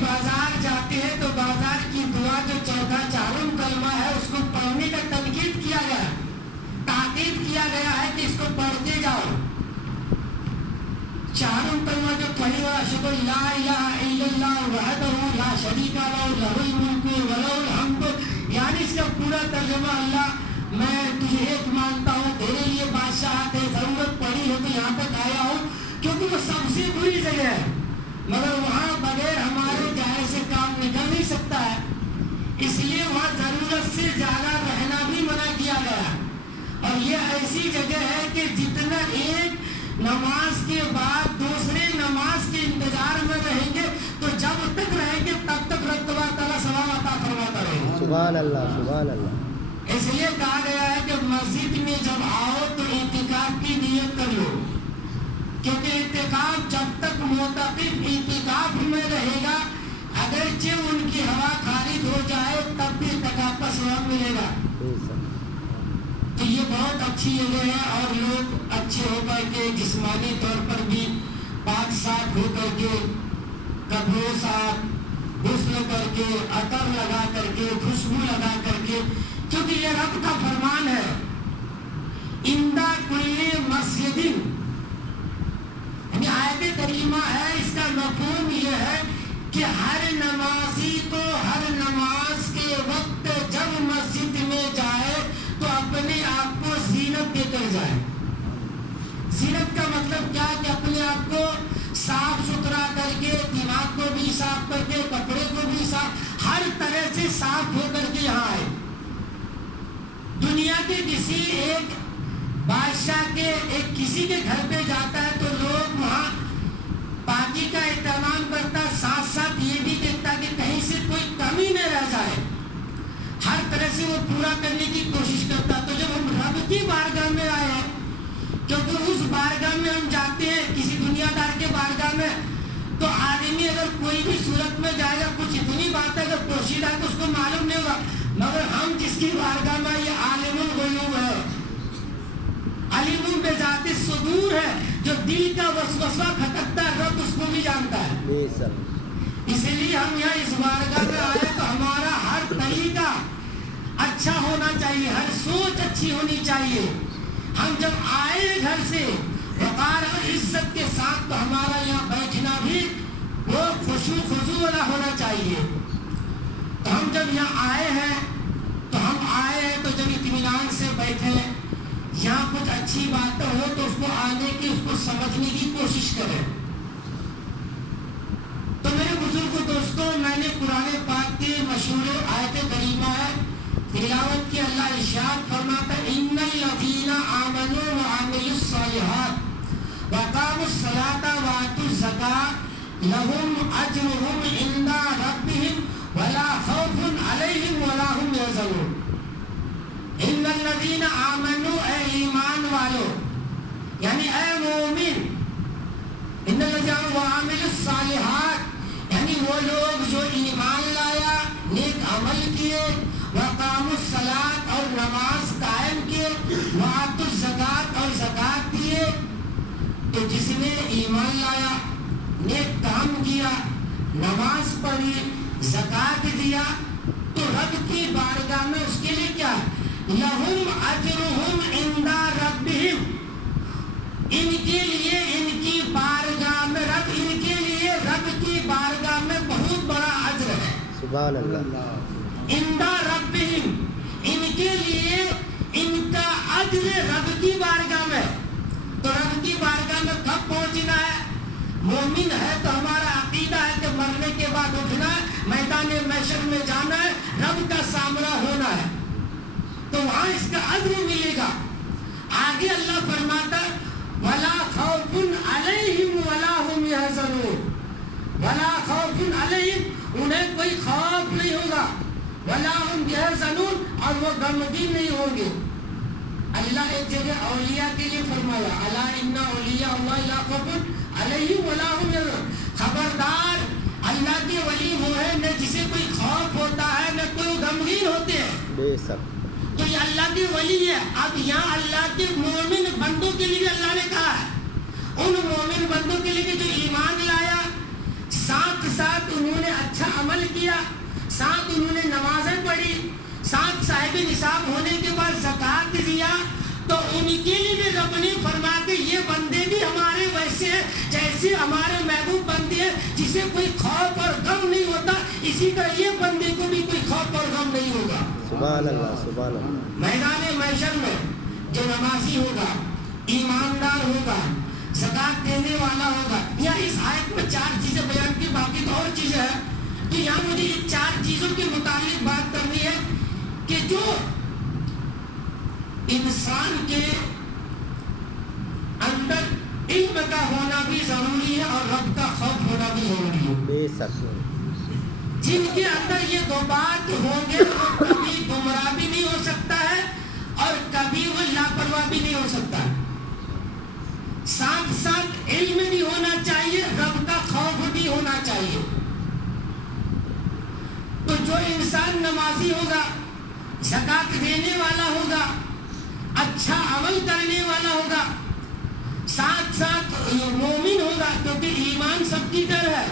بازار جاتے ہیں تو بازار کی دعا جو چوتھا چارم کلمہ ہے اس کو پڑھنے کا تنقید کیا گیا ہے، تاکید کیا گیا ہے کہ اس کو پڑھتے جاؤ۔ چارم کلمہ جو پڑھی ہوا اشہد ان لا الہ الا اللہ وحدہ لا شریک لہ لہ الملک ولہ الحمد، یعنی اس کا پورا ترجمہ اللہ میں تجھے ایک مانتا ہوں، تیرے لیے بادشاہت ہے، ضرورت پڑی ہے تو یہاں تک آیا ہوں، کیونکہ وہ سب سے بری جگہ ہے، مگر وہاں بغیر ہمارے جائے سے کام نکل نہیں سکتا ہے، اس لیے وہاں ضرورت سے زیادہ رہنا بھی منع کیا گیا ہے۔ اور یہ ایسی جگہ ہے کہ جتنا ایک نماز کے بعد دوسرے نماز کے انتظار میں رہیں گے تو جب تک رہیں گے تب تک رب تبارک تعالیٰ ثواب عطا فرماتا رہے گا۔ سبحان اللہ سبحان اللہ۔ اس لیے کہا گیا ہے کہ مسجد میں جب آؤ تو اعتکاف کی نیت کر لو، کیونکہ اعتکاف جب تک معتکف اعتکاف میں رہے گا اگرچہ ان کی ہوا خارج ہو جائے تب بھی اعتکاف کا ثواب ملے گا۔ تو یہ بہت اچھی جگہ ہے اور لوگ اچھے ہو کر کے جسمانی طور پر بھی پاک صاف ہو کر کے کپڑوں صاف غسل کر کے عطر لگا کر کے خوشبو لگا کر کے، کیونکہ یہ رب کا فرمان ہے اندہ کل مسجد، یعنی آیت کریمہ ہے، اس کا مفہوم یہ ہے کہ ہر نمازی کو ہر نماز کے وقت جب مسجد میں جائے تو اپنے آپ کو زینت دے کر جائے۔ زینت کا مطلب کیا کہ اپنے آپ کو صاف ستھرا کر کے، دماغ کو بھی صاف کر کے، کپڑے کو بھی صاف، ہر طرح سے صاف ہو کر کے یہاں آئے۔ دنیا کے کسی ایک بادشاہ کے کسی کے گھر پہ جاتا ہے تو لوگ وہاں پاکی کا اہتمام کرتا، ساتھ ساتھ یہ بھی دیکھتا کہ کہیں سے کوئی کمی نہ رہ جائے، ہر طرح سے وہ پورا کرنے کی کوشش کرتا۔ تو جب ہم رب کی بارگاہ میں آئے ہیں، کیونکہ اس بارگاہ میں ہم جاتے ہیں کسی دنیا دار کے بارگاہ میں، تو آدمی اگر کوئی بھی صورت میں جائے گا کچھ اتنی بات ہے اگر پوشیدہ ہے تو اس کو معلوم نہیں ہوگا، مگر ہم جس کی بارگاہ میں یہ عالم الغیوب ہے، علیم بذات الصدور ہے، جو دل کا وسوسہ کھٹکتا ہے رب اس کو بھی جانتا ہے۔ اس لیے ہم یہاں اس بارگاہ میں آئے تو ہمارا ہر طریقہ اچھا ہونا چاہیے، ہر سوچ اچھی ہونی چاہیے۔ ہم جب آئے گھر سے وقار اور عزت کے ساتھ تو ہمارا یہاں بیٹھنا بھی وہ خشوع خضوع والا ہونا چاہیے۔ تو ہم جب یہاں آئے ہیں تو جب اطمینان سے بیٹھے، یہاں کچھ اچھی باتیں ہو تو اس کو آنے کی، اس کو سمجھنے کی کوشش کریں۔ تو میرے بزرگ دوستوں، میں نے قرآن پاک کی مشہور آیت کریمہ ہے تلاوت کی۔ اللہ ارشاد فرماتا ہے ان الذین آمنوا وعملوا الصالحات وقاموا الصلاة وآتوا الزکاة لهم اجرهم عند ربهم ولا خوف علیہم ولا هم یحزنون۔ ان الذین آمنوا، اے ایمان والو، یعنی اے مومن، ان الذین آمنوا وعملوا الصالحات، یعنی وہ لوگ جو ایمان لایا، نیک عمل کیے، وقاموا الصلاۃ اور نماز قائم کیے، وآتوا الزکاۃ اور زکات دیے۔ تو جس نے ایمان لایا، نیک کام کیا، نماز پڑھی، زکات دیا، تو رب کی بارگاہ میں اس کے لیے کیا ہے؟ لہم اجرہم عند ربہم، ان کے لیے ان کی بارگاہ میں رب، ان کے لیے رب کی بارگاہ میں بہت بڑا اجر ہے۔ سبحان اللہ۔ عند ربہم، ان کے لیے ان کا اجر رب کی بارگاہ میں۔ تو رب کی بارگاہ میں کب پہنچنا ہے؟ مومن ہے تو ہمارا عقیدہ ہے کہ مرنے کے بعد اٹھنا ہے، میدان محشر میں جانا ہے، رب کا سامنا ہونا ہے، تو وہاں اس کا اجر ملے گا۔ آگے اللہ فرماتا ہے وَلَا خَوْفٌ عَلَيْهِمْ وَلَا هُمْ يَحْزَنُونَ، وَلَا خَوْفٌ عَلَيْهِمْ، انہیں کوئی خوف نہیں ہوگا، وَلَا هُمْ يَحْزَنُونَ، اور وہ غمگین نہیں ہوں گے۔ اللہ ایک جگہ اولیاء کے لیے فرمایا الا ان اولیاء اللہ لا خوف علیہم ولا هم يحزنون، خبردار اللہ کے ولی وہ ہے نہ جسے کوئی خوف ہوتا ہے نہ کوئی غمگین ہوتے ہیں۔ بے شک۔ تو یہ اللہ کے ولی ہے۔ اب یہاں اللہ کے مومن بندوں کے لیے اللہ نے کہا ہے، ان مومن بندوں کے لیے جو ایمان لایا، ساتھ ساتھ انہوں نے ساتھ انہوں نے نمازیں پڑھی، ساتھ صاحب نصاب ہونے کے بعد زکوٰۃ دیا، تو ان کے لیے بھی رب نے فرمایا کہ یہ بندے بھی ہمارے ویسے ہیں جیسے ہمارے محبوب بندے ہیں جسے کوئی خوف اور غم نہیں ہوتا، اسی طرح یہ بندے کو بھی کوئی خوف اور غم نہیں ہوگا۔ سبحان اللہ سبحان اللہ۔ میدان محشر میں جو نمازی ہوگا، ایماندار ہوگا، زکوٰۃ دینے والا ہوگا، یا اس آیت میں 4 چیزیں بیان کی، باقی تو اور چیزیں ہیں، تو یہاں مجھے یہ 4 چیزوں کے متعلق بات کرنی ہے کہ جو انسان کے اندر علم کا ہونا بھی ضروری ہے اور رب کا خوف ہونا بھی ضروری ہے۔ بے شک۔ جن کے اندر یہ 2 بات ہوں گے وہ کبھی گمراہ بھی نہیں ہو سکتا ہے اور کبھی وہ لاپرواہ بھی نہیں ہو سکتا ہے۔ ساتھ ساتھ علم بھی ہونا چاہیے، رب کا خوف بھی ہونا چاہیے۔ تو جو انسان نمازی ہوگا، زکوٰۃ دینے والا ہوگا، اچھا عمل کرنے والا ہوگا، ساتھ ساتھ مومن ہوگا، کیونکہ ایمان سب کی در ہے۔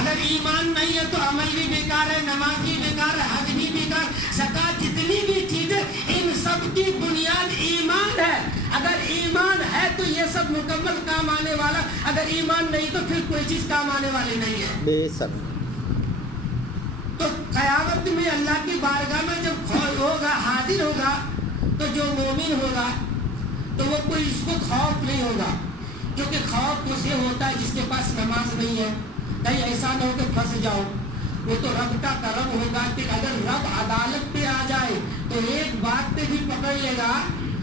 اگر ایمان نہیں ہے تو عمل بھی بیکار ہے، نماز بھی بیکار ہے، حج بھی بیکار، زکوٰۃ جتنی بھی چیزیں ان سب کی بنیاد ایمان ہے۔ اگر ایمان ہے تو یہ سب مکمل کام آنے والا، اگر ایمان نہیں تو پھر کوئی چیز کام آنے والی نہیں ہے۔ بے شک۔ تو قیامت میں اللہ کی بارگاہ میں جب ہوگا، حاضر ہوگا، تو جو مومن ہوگا تو وہ کوئی اس کو خوف نہیں ہوگا، کیونکہ خوف اسے ہوتا ہے جس کے پاس نماز نہیں ہے، کہیں ایسا نہ ہو کہ پھنس جاؤ۔ وہ تو رب کا کرم ہوگا کہ اگر رب عدالت پہ آ جائے تو ایک بات پہ بھی پکڑ لے گا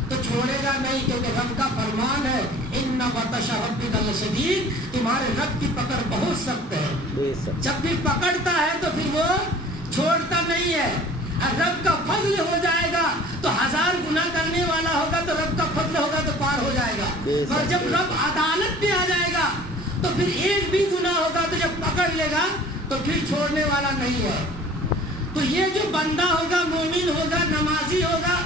تو چھوڑے گا نہیں، کیونکہ رب کا فرمان ہے ان بطش ربک لشدید، تمہارے رب کی پکڑ بہت سخت ہے۔ بے شک۔ جب بھی پکڑتا ہے تو پھر وہ چھوڑتا نہیں ہے۔ رب کا فضل ہو جائے گا تو 1000 گناہ کرنے والا ہوگا تو رب کا فضل ہوگا تو پار ہو جائے گا، اور جب رب عدالت پہ آ جائے گا تو پھر ایک بھی گناہ ہوگا تو جب پکڑ لے گا تو پھر چھوڑنے والا نہیں ہے۔ تو یہ جو بندہ ہوگا، مومن ہوگا، نمازی ہوگا،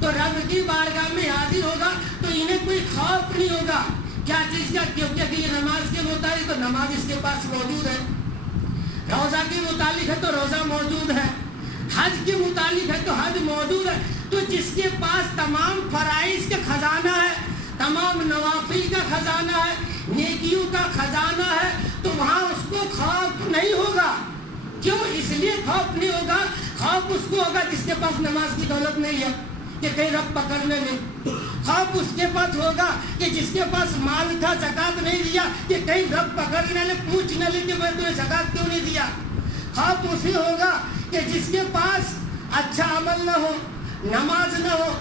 تو رب کی بارگاہ میں حاضر ہوگا تو انہیں کوئی خوف نہیں ہوگا۔ کیا چیز کا؟ کیونکہ یہ نماز کے مطابق تو نماز اس کے پاس موجود ہے، روزہ کے متعلق ہے تو روزہ موجود ہے، حج کے متعلق ہے تو حج موجود ہے۔ تو جس کے پاس تمام فرائض کا خزانہ ہے، تمام نوافل کا خزانہ ہے، نیکیوں کا خزانہ ہے، تو وہاں اس کو خوف نہیں ہوگا۔ کیوں؟ اس لیے خوف نہیں ہوگا، خوف اس کو ہوگا جس کے پاس نماز کی دولت نہیں ہے کہ کہیں رب پکڑنے لے۔ خوف اس کے پاس ہوگا کہ جس کے پاس مال تھا، زکوٰۃ نہیں دیا، کہ کہیں رب پکڑنے لے، پوچھنے لے کہ میں تمہیں زکوٰۃ کیوں نہیں دیا۔ خوف اسے ہوگا کہ جس کے پاس اچھا عمل نہ ہو، نماز نہ ہو،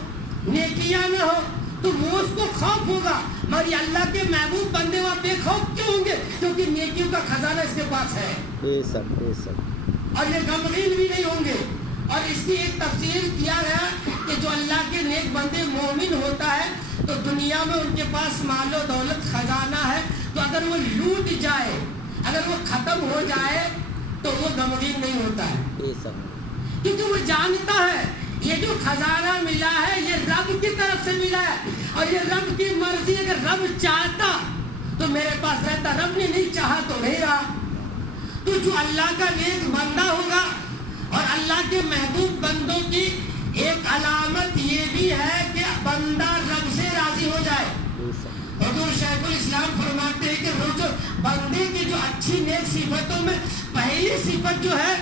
نیکیاں نہ ہو، تو وہ اس کو خوف ہوگا۔ مگر اللہ کے محبوب بندے وہاں بے خوف کیوں ہوں گے؟ کیونکہ نیکیوں کا خزانہ اس کے پاس ہے، بے شک بے شک۔ اور یہ غمگین بھی نہیں ہوں گے۔ اور اس کی ایک تفسیر کیا گیا کہ جو اللہ کے نیک بندے مومن ہوتا ہے تو دنیا میں ان کے پاس مال و دولت خزانہ ہے، تو اگر وہ لوٹ جائے، اگر وہ ختم ہو جائے تو وہ غمگین نہیں ہوتا ہے، بے شک۔ کیونکہ وہ جانتا ہے یہ جو خزانہ ملا ہے یہ رب کی طرف سے ملا ہے، اور یہ رب کی مرضی۔ اگر رب چاہتا تو میرے پاس رہتا، رب نے نہیں چاہا تو نہیں رہا۔ تو جو اللہ کا نیک بندہ ہوگا، اور اللہ کے محبوب بندوں کی ایک علامت یہ بھی ہے کہ بندہ رب سے راضی ہو جائے۔ حضور شیخ الاسلام فرماتے ہیں کہ بندے کی جو اچھی نیک صفتوں میں پہلی صفت جو ہے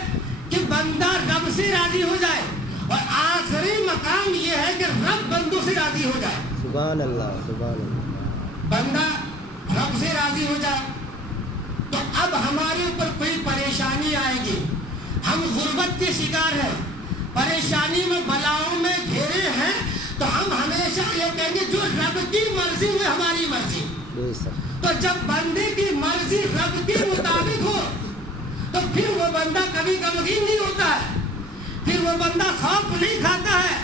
کہ بندہ رب سے راضی ہو جائے، اور آخری مقام یہ ہے کہ رب بندوں سے راضی ہو جائے۔ سبحان اللہ سبحان اللہ۔ بندہ رب سے راضی ہو جائے تو اب ہمارے اوپر کوئی پریشانی آئے گی، ہم غربت کے شکار ہیں، پریشانی میں بلاؤں میں گھیرے ہیں، تو ہم ہمیشہ یہ کہیں گے جو رب کی مرضی میں ہماری مرضی۔ تو جب بندے کی مرضی رب کے مطابق ہو تو پھر وہ بندہ کبھی غمگین نہیں ہوتا ہے، پھر وہ بندہ خوف نہیں کھاتا ہے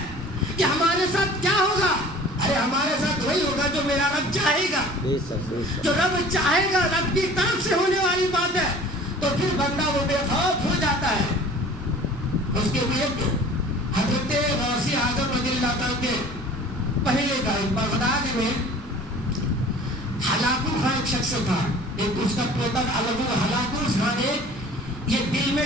کہ ہمارے ساتھ کیا ہوگا۔ ارے ہمارے ساتھ وہی ہوگا جو میرا رب چاہے گا، جو رب چاہے گا، رب کی طرف سے ہونے والی بات ہے، تو پھر بندہ وہ بے خوف ہو جاتا ہے۔ اس کے لیے حضرت غوث اعظم رضی اللہ عنہ کے پہلے کا بغداد میں ہلاکو خان ایک شخص تھا، ایک اس کا پوتا ہلاکو خان نے یہ دل میں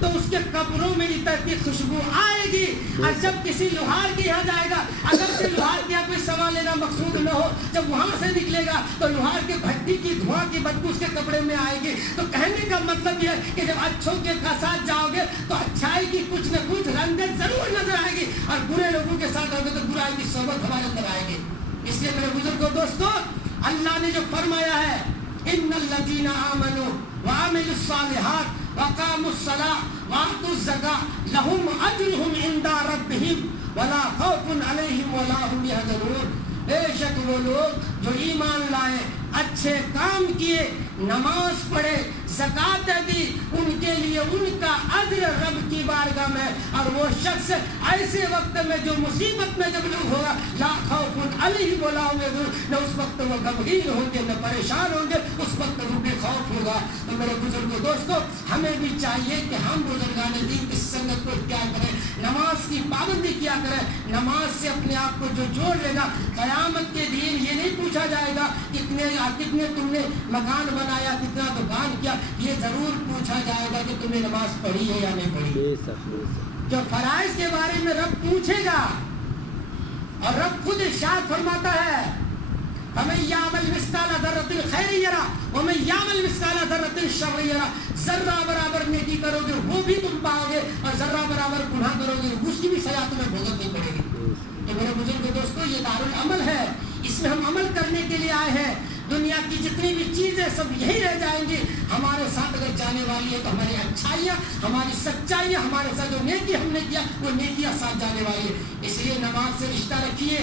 تو اس کے قبروں میں عطر کی خوشبو آئے گی. اور جب کسی لوہار کے یہاں جائے گا, اگر سے لوہار کے یہاں کوئی سوال لینا مقصود نہ ہو, جب وہاں سے نکلے گا تو لوہار کے بھٹی کی دھواں کی بدبو اس کے کپڑے میں آئے گی. تو کہنے کا مطلب یہ ہے کہ جب اچھوں کے ساتھ جاؤ گے تو اچھائی کی کچھ نہ کچھ رنگت ضرور نظر آئے گی, اور برے لوگوں کے ساتھ آؤ گے تو برائی کی صحبت ہمارے اندر آئے گی. اس لیے میرے بزرگوں دوستو, اللہ نے جو فرمایا ہے ان الذین آمنوا وعملوا الصالحات وقاموا الصلاة وآتوا الزکاة لهم اجرهم عند ربهم ولا خوف علیہم ولا هم یحزنون. بے شک وہ لوگ جو ایمان لائے, اچھے کام کیے, نماز پڑھے, زکات دی, ان کے لیے ان کا اجر رب کی بارگاہ میں. اور وہ شخص ایسے وقت میں جو مصیبت میں جب لوگ ہوگا, لا خوف علیہم ولا هم یحزنون, نہ اس وقت وہ غمگین ہوں گے نہ پریشان ہوں گے, اس وقت وہ بے خوف ہوگا. تو میرے بزرگوں دوستو, ہمیں بھی چاہیے کہ ہم بزرگان دین کی سنگت کو اختیار کریں, نماز کی پابندی کیا کریں. نماز سے اپنے آپ کو جو جوڑ لے گا, قیامت کے دن یہ نہیں پوچھا جائے گا کتنے تم نے مکان بنایا, کتنا دکان کیا, یہ ضرور پوچھا جائے گا کہ تم نے نماز پڑھی ہے یا نہیں پڑھی. جو فرائض کے بارے میں رب پوچھے گا, اور رب خود ارشاد فرماتا ہے فَمَن يَعْمَلْ مِثْقَالَ ذَرَّةٍ خَيْرًا يَرَهُ وَمَن يَعْمَلْ مِثْقَالَ ذَرَّةٍ شَرًّا يَرَهُ. ذرہ برابر نیکی کرو گے وہ بھی تم پاؤ گے, اور ذرہ برابر گناہ کرو گے اس کی بھی سزا تمہیں بھگتنی پڑے گی. تو میرے بزرگ دوستو, یہ دارالعمل ہے, اس میں ہم عمل کرنے کے لیے آئے ہیں. دنیا کی جتنی بھی چیزیں سب یہی رہ جائیں گی, ہمارے ساتھ اگر جانے والی ہے تو ہماری اچھائیاں, ہماری سچائیاں, ہمارے ساتھ جو نیکی ہم نے کیا وہ نیکیاں ساتھ جانے والی ہے. اس لیے نماز سے رشتہ رکھیے,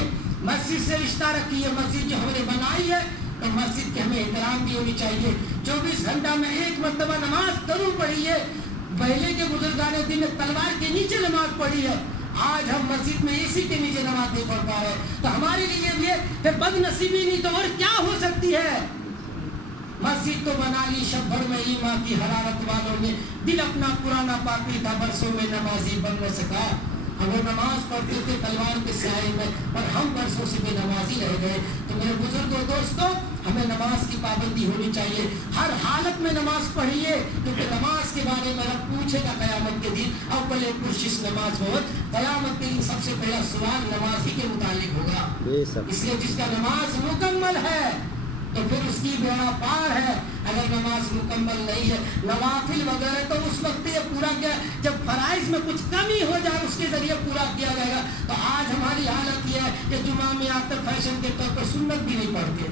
مسجد سے رشتہ رکھیے. مسجد جو ہم نے بنائی ہے تو مسجد کی ہمیں احترام بھی ہونی چاہیے. 24 گھنٹہ میں ایک مرتبہ نماز ضرور پڑھیے. پہلے کے بزرگان دین نے تلوار کے نیچے نماز پڑھی ہے, آج ہم مسجد میں اسی کے نیچے نماز نہیں پڑھ پا رہے. تو ہمارے لیے یہ بد نصیبی نہیں تو اور کیا ہو سکتی ہے. مسجد تو بنا لی شب بھر میں ایمان کی حرارت والوں نے, دل اپنا پرانا پاکی تھا, برسوں میں نمازی بن نہ سکا. ہم وہ نماز پڑھتے تھے تلوار کے سائے میں, اور ہم برسوں سے بے نمازی رہ گئے. تو میرے بزرگوں دوستوں, ہمیں نماز کی پابندی ہونی چاہیے. ہر حالت میں نماز پڑھیے, کیونکہ نماز کے بارے میں رب پوچھے گا قیامت کے دن. اول پرشش نماز ہو, قیامت کے دن سب سے پہلا سوال نماز ہی کے متعلق ہوگا. اس لیے جس کا نماز مکمل ہے تو پھر اس کی بیڑا پار ہے. اگر نماز مکمل نہیں ہے, نوافل وغیرہ تو اس وقت یہ پورا کیا, جب فرائض میں کچھ کمی ہو جائے اس کے ذریعے پورا کیا جائے گا. تو آج ہماری حالت یہ ہے کہ جمعہ میں آ کر فیشن کے طور پر سنت بھی نہیں پڑھتے.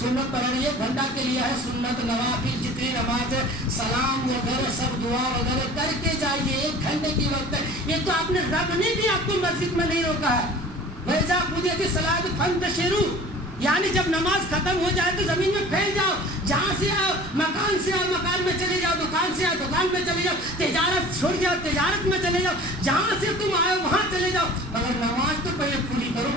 سنت پڑھنی 1 گھنٹہ کے لیے ہے, سنت نوافل جتنی نماز ہے, سلام وغیرہ سب دعا وغیرہ کر کے جائیے. 1 گھنٹے کی وقت ہے. یہ تو آپ نے رب نے بھی آپ کو مسجد میں نہیں روکا ہے. وَإِذَا قُضِيَتِ الصَّلَاةُ فَانتَشِرُوا, یعنی جب نماز ختم ہو جائے تو زمین میں پھیل جاؤ. جہاں سے آؤ مکان سے آؤ مکان میں چلے جاؤ, دکان سے آؤ دکان میں چلے جاؤ, تجارت چھوڑ جاؤ تجارت میں چلے جاؤ, جہاں سے تم آئے وہاں چلے جاؤ. مگر نماز تو پہلے پوری کرو.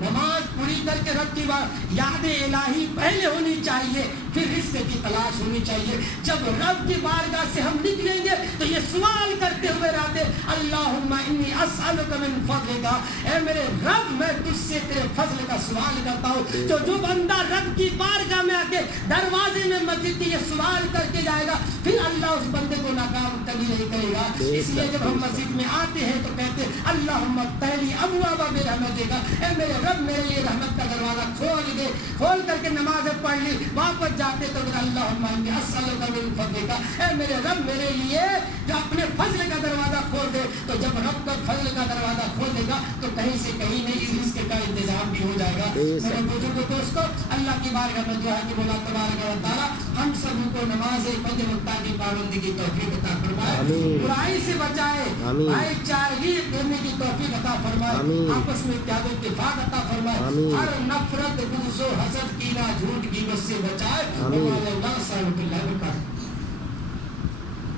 نماز پوری کر کے رب کی بات یاد الہی پہلے ہونی چاہیے, پھر رزق کی تلاش ہونی چاہیے. جب رب کی بارگاہ سے ہم نکلیں گے تو یہ سوال کرتے ہوئے رہتے, اللہم انی اسألک من فضلک, اے میرے رب میں تجھ سے تیرے فضل کا سوال کرتا ہوں. جو بندہ رب کی بارگاہ میں آ کے دروازے میں مسجد کے یہ سوال کر کے جائے گا, پھر اللہ اس بندے کو ناکام کبھی نہیں کرے گا. اس لیے جب ہم مسجد میں آتے ہیں تو کہتے ہیں اللہم پہلی ابواب برحمتک, اے میرے رب میرے لیے رحمت کا دروازہ کھول دے. کھول کر کے نمازیں پڑھ لی, واپس جاتے تو اللہم انی اسألک من فضلک, اے میرے رب میرے لیے جو اپنے فضل کا دروازہ کھول دے. تو جب رب کا فضل کا دروازہ کھول دے گا تو کہیں سے کہیں نہیں اس رزق کا انتظام بھی ہو جائے گا. میرے بزرگوں دوستو, اللہ کی بارگاہ میں دعا ہے کہ مولا تبارک و تعالی ہم سب کو نماز 5 وقت کی پابندی کی توفیق عطا فرمائے, برائی سے بچائے, بھائی چارگی کرنے کی توفیق عطا فرمائے, آپس میں اتحاد و اتفاق عطا فرمائے, ہر نفرت بغض و حسد کینہ جھوٹ غیبت سے بچائے.